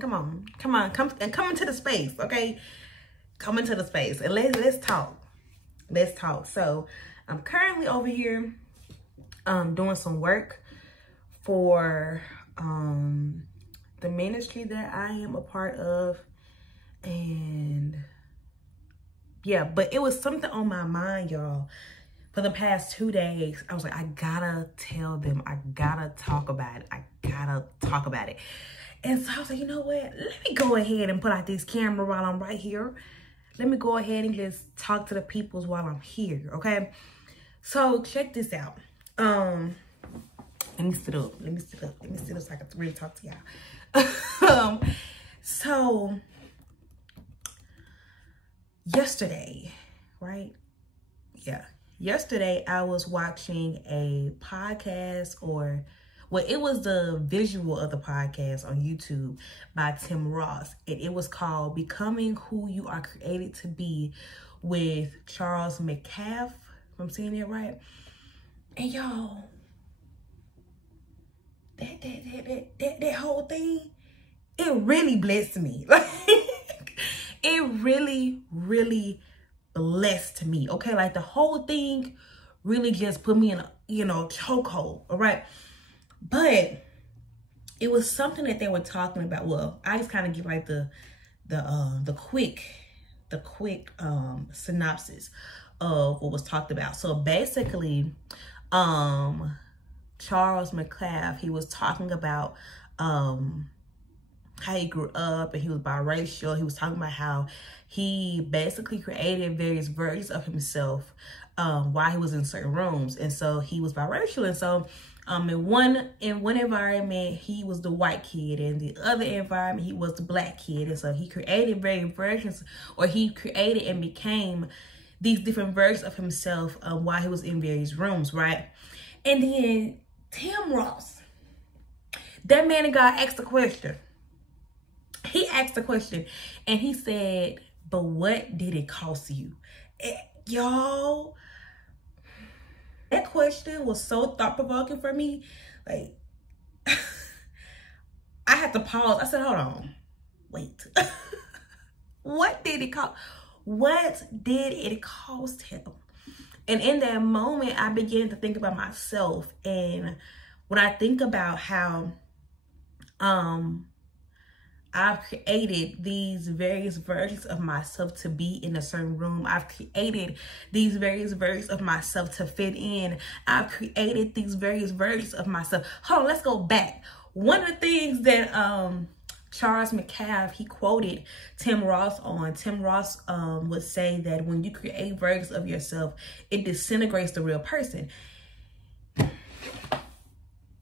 come into the space, okay? Come into the space and let's talk. Let's talk. So I'm currently over here doing some work for the ministry that I am a part of, and yeah, but it was something on my mind, y'all. For the past 2 days, I was like, I gotta tell them. I gotta talk about it. I gotta talk about it. And so I was like, you know what? Let me go ahead and put out this camera while I'm right here. Let me go ahead and just talk to the peoples while I'm here, okay? So check this out. Let me sit up. Let me sit up so I can really talk to y'all. So yesterday, right? Yeah. Yesterday, I was watching a podcast, or, well, it was the visual of the podcast on YouTube by Tim Ross. And it was called Becoming Who You Are Created to Be with Charles McCaff, if I'm saying that right. And y'all, that whole thing, it really blessed me. Like, it really, really blessed me, okay? Like, the whole thing really just put me in a, chokehold, all right? But it was something that they were talking about. Well, I just kind of give like the quick synopsis of what was talked about. So basically, Charles McCaff, he was talking about how he grew up and he was biracial. He was talking about how he basically created various versions of himself while he was in certain rooms. And so he was biracial. And so in one environment, he was the white kid. In the other environment, he was the black kid. And so he created various versions, or he created and became these different versions of himself while he was in various rooms, right? And then Tim Ross, that man of God, asked a question. He asked a question and he said, but what did it cost you? Y'all, that question was so thought-provoking for me. Like, I had to pause. I said, hold on, wait. What did it cost? What did it cost him? And in that moment, I began to think about myself. And when I think about how I've created these various versions of myself to be in a certain room. I've created these various versions of myself to fit in. I've created these various versions of myself. Hold on, let's go back. One of the things that Charles McCaff, he quoted Tim Ross on. Tim Ross would say that when you create versions of yourself, it disintegrates the real person. Are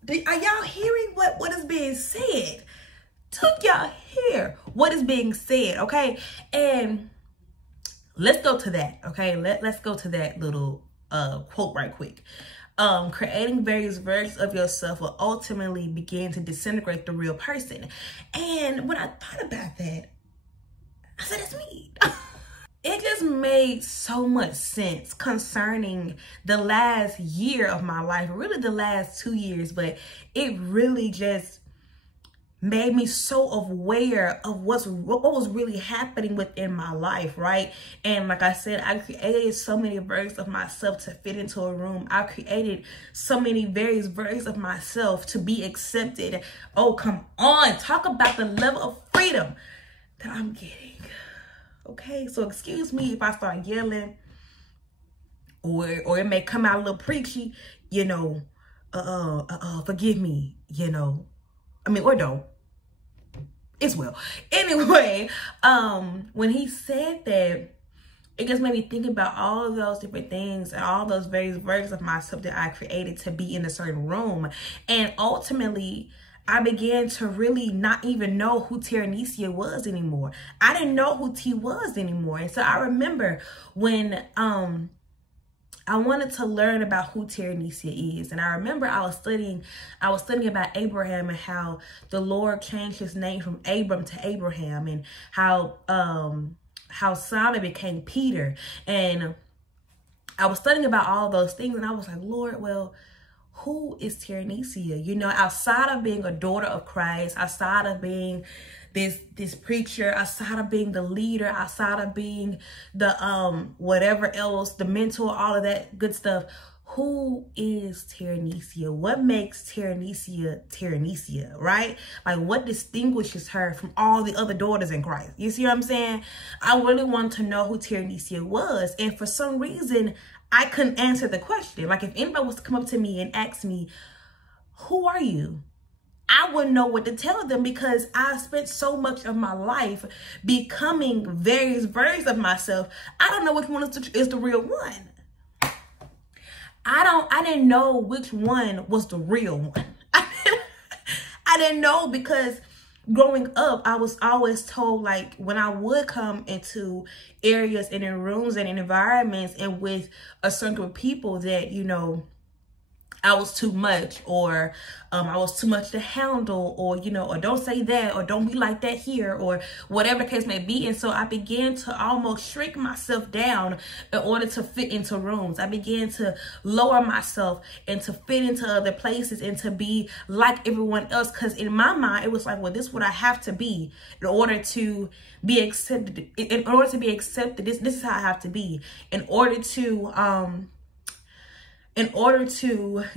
y'all hearing what is being said? Took y'all hear what is being said, okay? And let's go to that, okay? Let's go to that little quote right quick. Creating various versions of yourself will ultimately begin to disintegrate the real person. And when I thought about that, I said, it's me. It just made so much sense concerning the last year of my life, really the last 2 years, but it really just made me so aware of what was really happening within my life, right? And like I said, I created so many versions of myself to fit into a room. I created so many various versions of myself to be accepted. Oh, come on. Talk about the level of freedom that I'm getting. Okay, so excuse me if I start yelling or it may come out a little preachy, forgive me, or don't. It's well. Anyway, when he said that, it just made me think about all of those different things and all those various versions of myself that I created to be in a certain room. And ultimately, I began to really not even know who Terenicia was anymore. I didn't know who T was anymore. And so I remember when I wanted to learn about who Terenicia is. And I remember I was studying about Abraham and how the Lord changed his name from Abram to Abraham, and how Simon became Peter. And I was studying about all those things, and I was like, Lord, well, who is Tyrannesia? You know, outside of being a daughter of Christ, outside of being this preacher, outside of being the leader, outside of being the whatever else, the mentor, all of that good stuff, who is Tyrannesia? What makes Tyrannesia, right? Like, what distinguishes her from all the other daughters in Christ? You see what I'm saying? I really wanted to know who Tyrannesia was, and for some reason I couldn't answer the question. Like, if anybody was to come up to me and ask me, who are you? I wouldn't know what to tell them, because I spent so much of my life becoming various versions of myself. I don't know which one is the real one. I didn't know which one was the real one. I didn't know, because growing up, I was always told, like, when I would come into areas and in rooms and in environments and with a certain group of people, that, you know, I was too much, or I was too much to handle, or, you know, or don't say that, or don't be like that here, or whatever the case may be. And so I began to almost shrink myself down in order to fit into rooms. I began to lower myself and to fit into other places and to be like everyone else, because in my mind it was like, well, this is what I have to be in order to be accepted. In order to be accepted, this is how I have to be in order to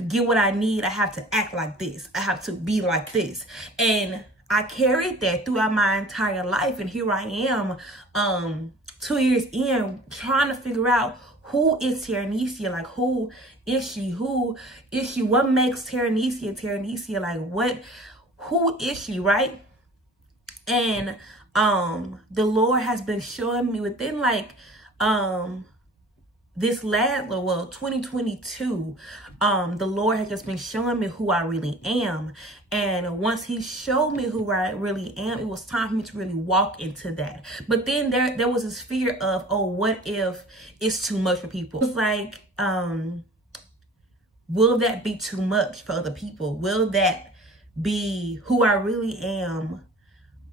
get what I need. I have to act like this. I have to be like this. And I carried that throughout my entire life. And here I am, 2 years in, trying to figure out, who is Tyrannesia? Like, who is she? Who is she? What makes Tyrannesia? Like, who is she, right? And the Lord has been showing me within, like, this last, well, 2022, the Lord has just been showing me who I really am. And once he showed me who I really am, it was time for me to really walk into that. But then there was this fear of, oh, what if it's too much for people? It's like, will that be too much for other people? Will that be who I really am?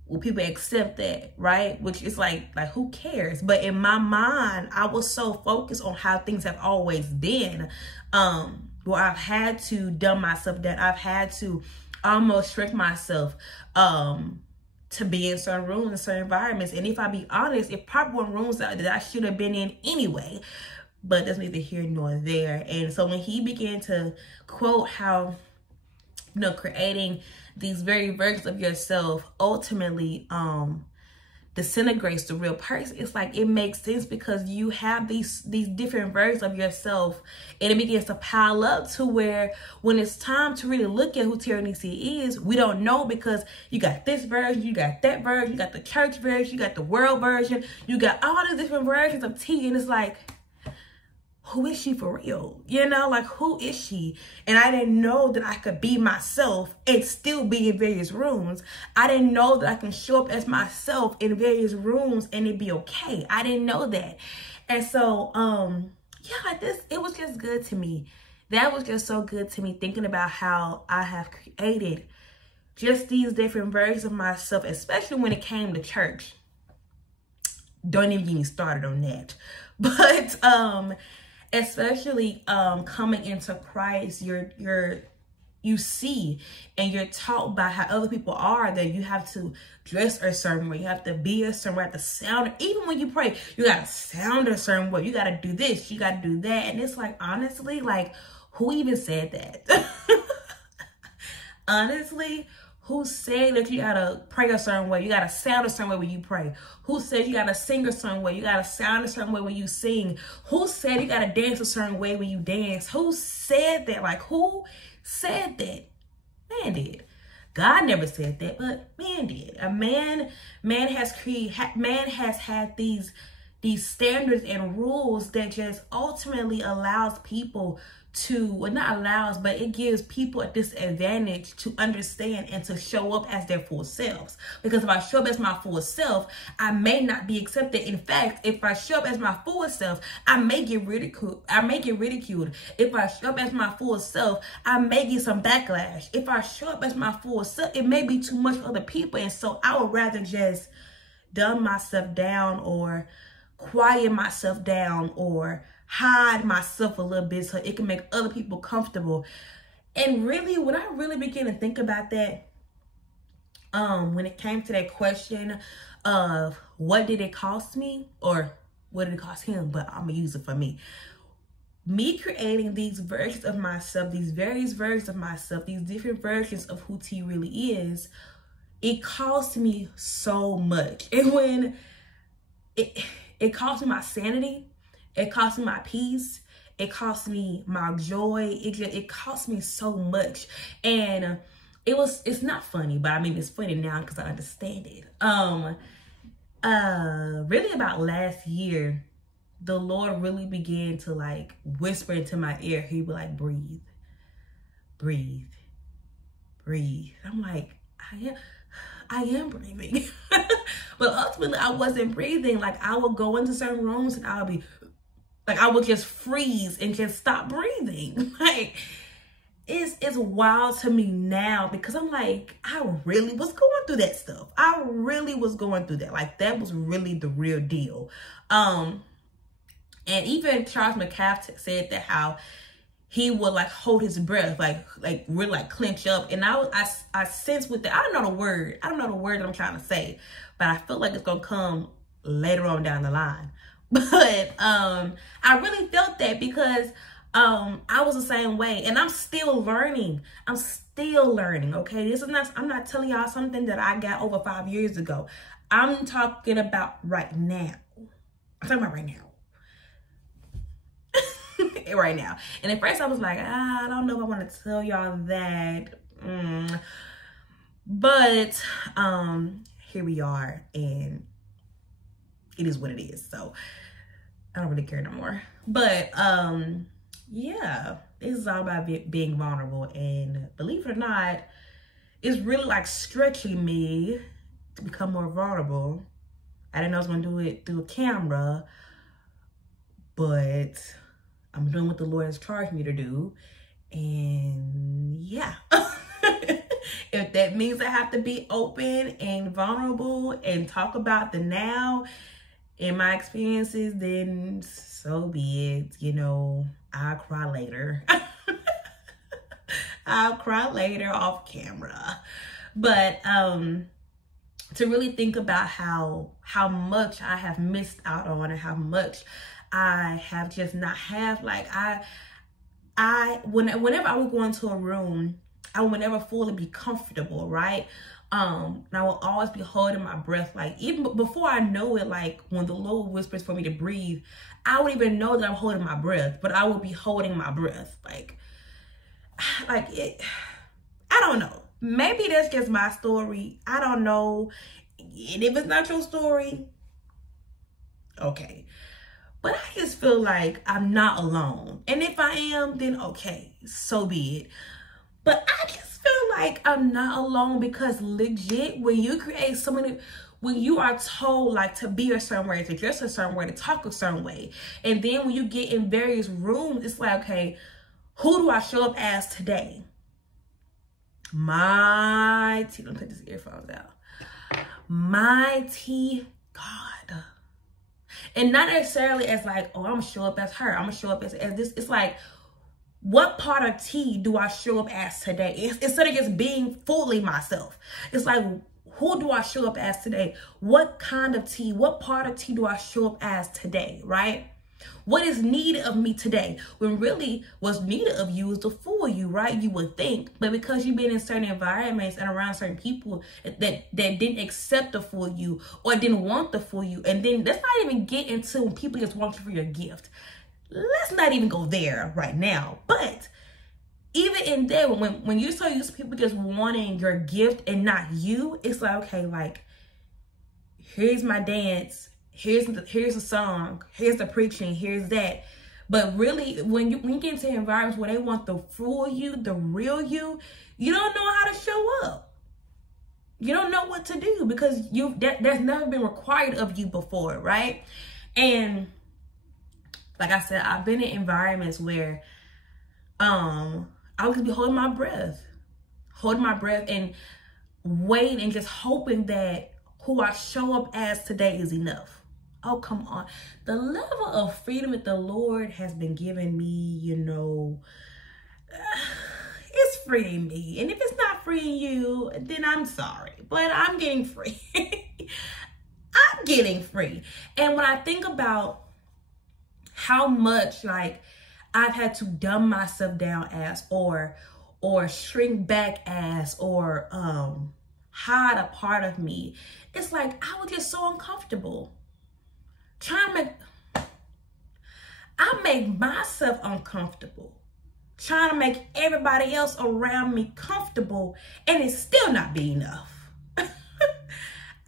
Will people accept that, right? Which is like who cares? But in my mind, I was so focused on how things have always been, where I've had to dumb myself down. I've had to almost shrink myself to be in certain rooms and certain environments. And if I be honest, it probably weren't rooms that I should have been in anyway. But that's neither here nor there. And so when he began to quote how, you know, creating these very versions of yourself ultimately disintegrates the real person, it's like, it makes sense, because you have these different versions of yourself, and it begins to pile up to where when it's time to really look at who Tyrannesia is, we don't know, because you got this version, you got that version, you got the church version, you got the world version, you got all the different versions of T, and it's like, who is she for real? You know, like, who is she? And I didn't know that I could be myself and still be in various rooms. I didn't know that I can show up as myself in various rooms and it'd be okay. I didn't know that. And so, yeah, it was just good to me. That was just so good to me, thinking about how I have created just these different versions of myself, especially when it came to church. Don't even get me started on that. But, especially coming into Christ, you see and you're taught by how other people are, that you have to dress a certain way, you have to be a certain way, you have to sound, even when you pray, you gotta sound a certain way, you gotta do this, you gotta do that. And it's like, honestly, like, who even said that? Honestly, who said that you gotta pray a certain way, you gotta sound a certain way when you pray? Who said you gotta sing a certain way, you gotta sound a certain way when you sing? Who said you gotta dance a certain way when you dance? Who said that? Like, who said that? Man did. God never said that, but man did. Man has had these standards and rules that just ultimately allows people to, well, not allows, but it gives people a disadvantage to understand and to show up as their full selves. Because if I show up as my full self, I may not be accepted. In fact, if I show up as my full self, I may get ridiculed. If I show up as my full self, I may get some backlash. If I show up as my full self, it may be too much for other people. And so I would rather just dumb myself down, or quiet myself down, or hide myself a little bit so it can make other people comfortable. And really, when I really began to think about that, when it came to that question of what did it cost me, or what did it cost him, but I'm gonna use it for me. Me creating these versions of myself, these various versions of myself, these different versions of who T really is, it cost me so much. And when it cost me my sanity, it cost me my peace, it cost me my joy, it cost me so much. And it's not funny, but I mean, it's funny now because I understand it. Really about last year, the Lord really began to like whisper into my ear. He would like, breathe, breathe, breathe. I'm like, I am breathing. But ultimately I wasn't breathing. Like I would go into certain rooms and I would be like, I would just freeze and just stop breathing. Like it's wild to me now, because I'm like, I really was going through that stuff. I really was going through that. Like that was really the real deal. And even Charles McCaff said that how he would like hold his breath, like really like clench up. And I sense with that, I don't know the word that I'm trying to say, but I feel like it's gonna come later on down the line. But I really felt that because I was the same way, and I'm still learning. I'm still learning. Okay, I'm not telling y'all something that I got over 5 years ago. I'm talking about right now. I'm talking about right now. Right now. And at first I was like, I don't know if I want to tell y'all that. But here we are, and it is what it is. So I don't really care no more. But yeah, this is all about being vulnerable, and believe it or not, it's really like stretching me to become more vulnerable. I didn't know I was gonna do it through a camera, but I'm doing what the Lord has charged me to do. And yeah, if that means I have to be open and vulnerable and talk about the now in my experiences, then so be it. You know, I'll cry later. I'll cry later off camera. But to really think about how much I have missed out on, and how much I have just not have, like whenever I would go into a room, I would never fully be comfortable, right? And I will always be holding my breath. Like even before I know it, like when the Lord whispers for me to breathe, I wouldn't even know that I'm holding my breath, but I would be holding my breath. Like it, I don't know. Maybe that's just my story. I don't know. And if it's not your story, okay. But I just feel like I'm not alone. And if I am, then okay, so be it. But I just feel like I'm not alone, because legit, when you create so many, when you are told like to be a certain way, to dress a certain way, to talk a certain way, and then when you get in various rooms, it's like, okay, who do I show up as today? Mighty, let me put these earphones out. Mighty God. And not necessarily as like, oh, I'm gonna show up as her, I'm gonna show up as this. It's like, what part of T do I show up as today? Instead of just being fully myself, it's like, who do I show up as today? What kind of T, what part of T do I show up as today, right? What is needed of me today? When really what's needed of you is to fool you, right? You would think, but because you've been in certain environments and around certain people that didn't accept the fool you, or didn't want the fool you, and then let's not even get into when people just want you for your gift. Let's not even go there right now. But even in there, when you're so used to people just wanting your gift and not you, it's like, okay, like, here's my dance, here's a song, here's the preaching, here's that. But really, when you get into environments where they want the full you, the real you, you don't know how to show up. You don't know what to do, because that's never been required of you before, right? And like I said, I've been in environments where I would be holding my breath and waiting and just hoping that who I show up as today is enough. Oh, come on. The level of freedom that the Lord has been giving me, you know, freeing me. And if it's not freeing you, then I'm sorry, but I'm getting free. I'm getting free. And when I think about how much like I've had to dumb myself down as, or shrink back as, or hide a part of me, it's like I was just so uncomfortable. I make myself uncomfortable, trying to make everybody else around me comfortable, and it's still not be enough.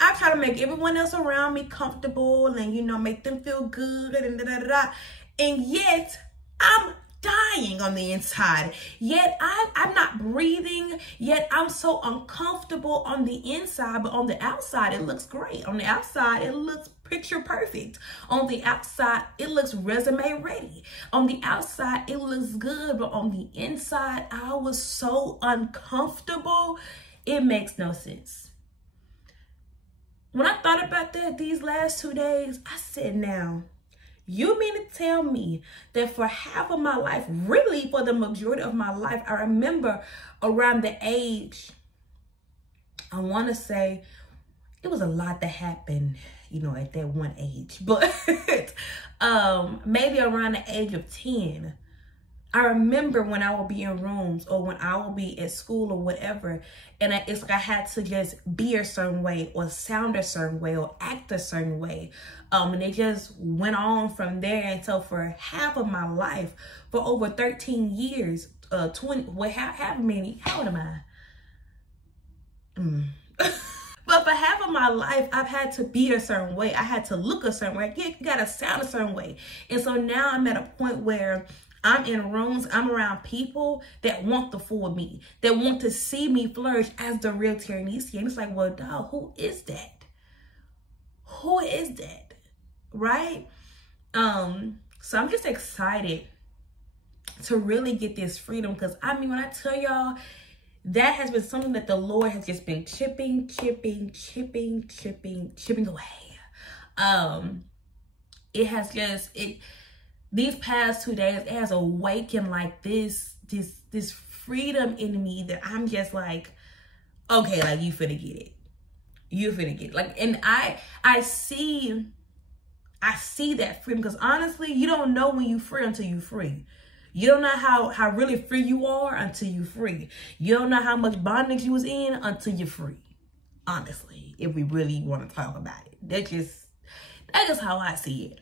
I try to make everyone else around me comfortable and, you know, make them feel good and da-da-da-da. And yet I'm dying on the inside. Yet I'm not breathing. Yet I'm so uncomfortable on the inside, but on the outside, it looks great. On the outside, it looks picture perfect. On the outside, it looks resume ready. On the outside, it looks good, but on the inside, I was so uncomfortable. It makes no sense. When I thought about that these last 2 days, I said, now, you mean to tell me that for half of my life, really for the majority of my life, I remember around the age, I want to say it was a lot that happened, you know, at that one age, but maybe around the age of 10, I remember when I would be in rooms or when I would be at school or whatever, and it's like I had to just be a certain way or sound a certain way or act a certain way. And it just went on from there. And so for half of my life, for over 13 years, 20, well, how old am I? But for half of my life, I've had to be a certain way. I had to look a certain way. You gotta sound a certain way. And so now I'm at a point where I'm in rooms, I'm around people that want the full me, that want to see me flourish as the real Tiernesia. And it's like, well, dog, who is that? Who is that? Right? So I'm just excited to really get this freedom, because I mean, when I tell y'all, that has been something that the Lord has just been chipping away. It has just, these past 2 days, it has awakened like this freedom in me that I'm just like, okay, like you finna get it. You finna get it. Like, and I see that freedom, because honestly, you don't know when you free until you free. You don't know how really free you are until you free. You don't know how much bondage you was in until you're free. Honestly, if we really want to talk about it, that's just how I see it.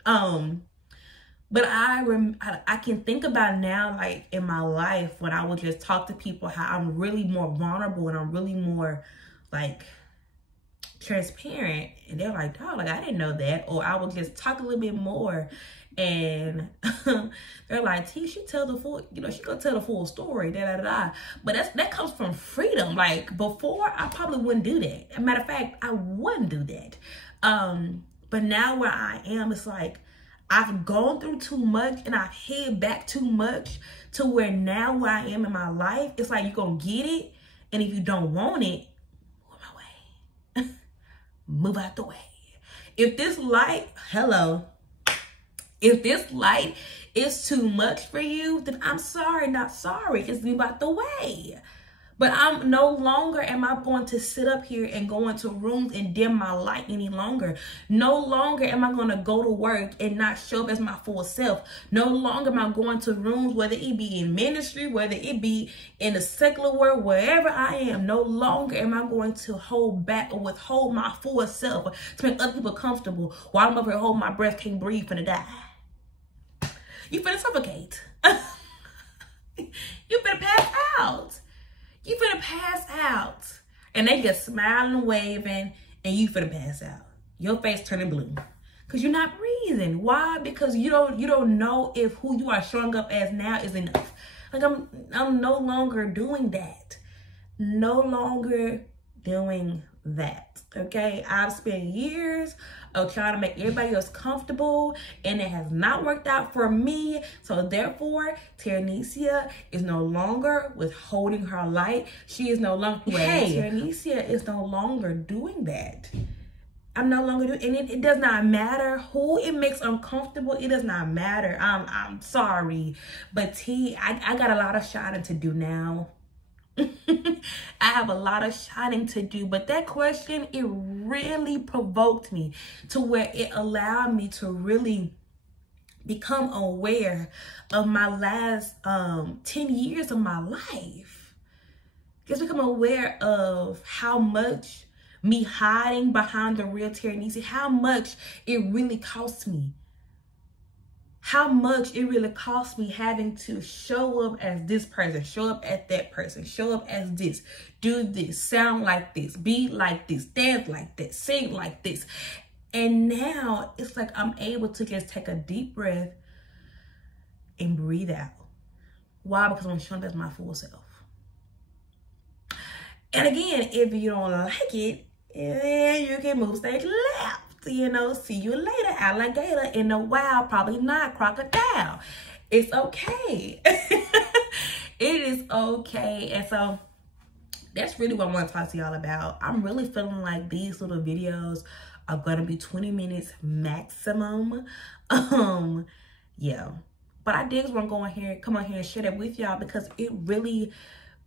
But I can think about now, like in my life, when I would just talk to people, how I'm really more vulnerable and I'm really more like transparent, and they're like, dog, like I didn't know that. Or I would just talk a little bit more, and they're like, T, she tell the full, you know, she gonna tell the full story, da da da da. But that comes from freedom. Like before, I probably wouldn't do that. As a matter of fact, I wouldn't do that. But now where I am, it's like I've gone through too much and I've hid back too much to where now where I am in my life, it's like you're gonna get it, and if you don't want it, move my way. Move out the way. If this light, hello, if this light is too much for you, then I'm sorry, not sorry. Just move out the way. But I'm no longer am I going to sit up here and go into rooms and dim my light any longer. No longer am I going to go to work and not show up as my full self. No longer am I going to rooms, whether it be in ministry, whether it be in the secular world, wherever I am. No longer am I going to hold back or withhold my full self to make other people comfortable while I'm up here holding my breath, can't breathe, finna die. You finna suffocate. You finna pass out. You finna pass out. And they just smiling and waving, and you finna pass out. Your face turning blue. Because you're not breathing. Why? Because you don't know if who you are showing up as now is enough. Like I'm no longer doing that. No longer doing that. Okay? I've spent years of trying to make everybody else comfortable, and it has not worked out for me. So therefore, Tiernesia is no longer withholding her light. She is no longer, hey, Tiernesia is no longer doing that. I'm no longer doing, and it does not matter who it makes uncomfortable. It does not matter. I'm sorry, but I got a lot of shining to do now. I have a lot of shining to do. But that question, it really provoked me to where it allowed me to really become aware of my last 10 years of my life. Just become aware of how much me hiding behind the real Tyrannesia, how much it really cost me. How much it really cost me having to show up as this person, show up as that person, show up as this, do this, sound like this, be like this, dance like this, sing like this. And now it's like I'm able to just take a deep breath and breathe out. Why? Because I'm showing up as my full self. And again, if you don't like it, you can move stage left. You know, see you later, alligator. In the wild, probably not crocodile. It's okay. It is okay. And so that's really what I want to talk to y'all about. I'm really feeling like these little videos are gonna be 20 minutes maximum. Yeah. But I did want to come on here and share that with y'all because it really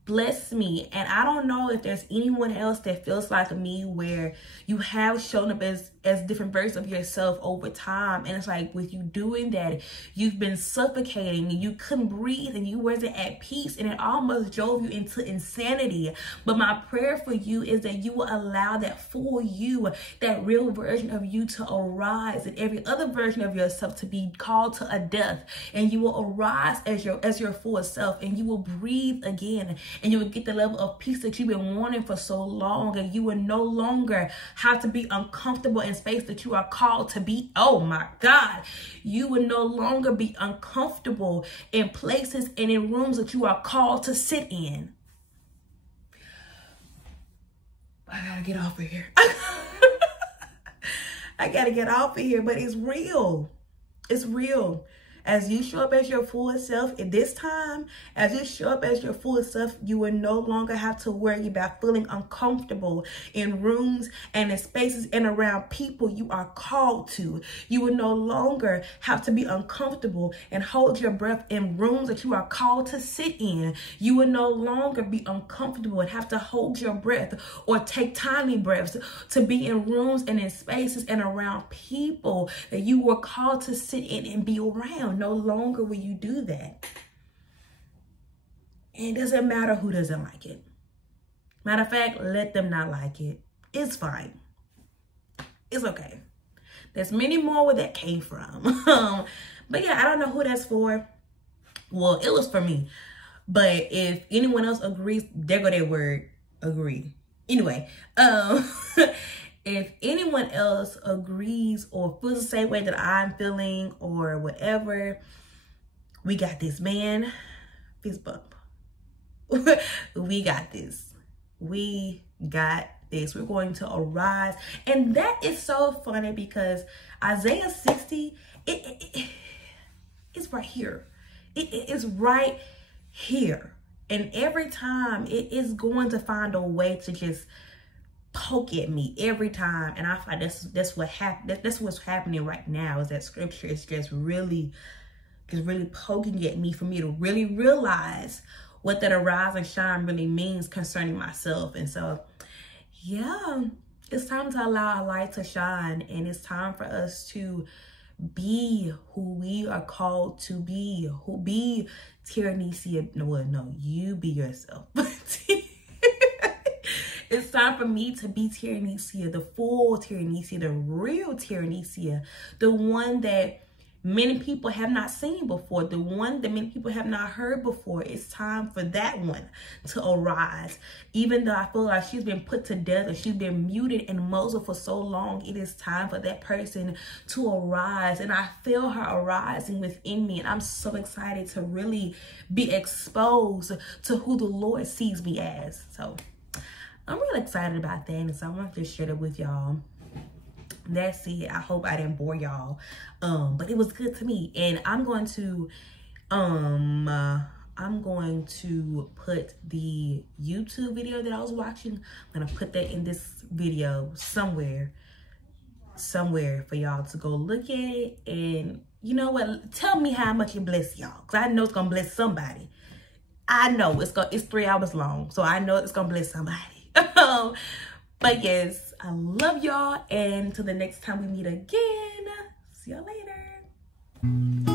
bless me. And I don't know if there's anyone else that feels like me where you have shown up as different versions of yourself over time, and it's like with you doing that, you've been suffocating and you couldn't breathe and you wasn't at peace, and it almost drove you into insanity. But my prayer for you is that you will allow that full you, that real version of you, to arise, and every other version of yourself to be called to a death, and you will arise as your full self, and you will breathe again, and you will get the level of peace that you've been wanting for so long, and you will no longer have to be uncomfortable in space that you are called to be. Oh my God. You will no longer be uncomfortable in places and in rooms that you are called to sit in. I gotta get off of here. I gotta get off of here, but it's real. It's real. As you show up as your full self at this time, as you show up as your full self, you will no longer have to worry about feeling uncomfortable in rooms and in spaces and around people you are called to. You will no longer have to be uncomfortable and hold your breath in rooms that you are called to sit in. You will no longer be uncomfortable and have to hold your breath or take tiny breaths to be in rooms and in spaces and around people that you were called to sit in and be around. No longer will you do that. And it doesn't matter who doesn't like it. Matter of fact, let them not like it. It's fine. It's okay. There's many more where that came from. But yeah, I don't know who that's for. Well, it was for me. But if anyone else agrees, there go that word, agree. Anyway, if anyone else agrees or feels the same way that I'm feeling or whatever, we got this, man. Fist bump. We got this. We got this. We're going to arise. And that is so funny because Isaiah 60, it's right here. It is right here. And every time it is going to find a way to just poke at me every time. And I find that's what's happening right now, is that scripture is just really poking at me for me to really realize what that arise and shine really means concerning myself. And so yeah, it's time to allow our light to shine, and it's time for us to be who we are called to be. Who be Tyrannesia. No, you be yourself. It's time for me to be Tyrannesia, the full Tyrannesia, the real Tyrannesia, the one that many people have not seen before, the one that many people have not heard before. It's time for that one to arise. Even though I feel like she's been put to death or she's been muted and muzzled for so long, it is time for that person to arise. And I feel her arising within me. And I'm so excited to really be exposed to who the Lord sees me as. So I'm really excited about that, and so I want to share it with y'all. That's it. I hope I didn't bore y'all, but it was good to me. And I'm going to put the YouTube video that I was watching. I'm gonna put that in this video somewhere for y'all to go look at it. And you know what? Tell me how much it bless y'all, because I know it's gonna bless somebody. I know it's 3 hours long, so I know it's gonna bless somebody. But yes, I love y'all, and until the next time we meet again, see y'all later.